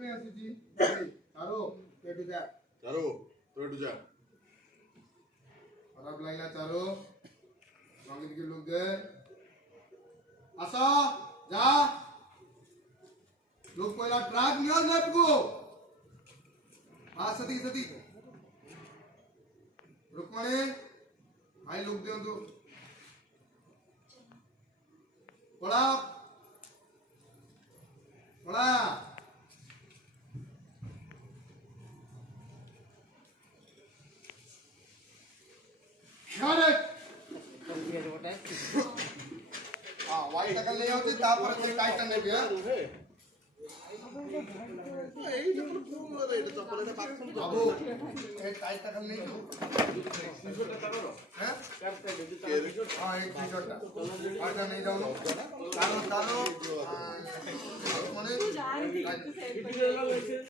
में आसी जी चारो पेटू जा खराब लागला चारो संगीत के लोग दे आसा जा लोग पहिला ट्रक नियो लेफ्ट को हां सती रुक्मणी भाई लोग दियो पड़ा वाइट तक ले आओ तापर से टाइट करने भी बाबू एक टाइट तक ले जो हैं हां एक टी-शर्ट आटा नहीं जाओ तारो माने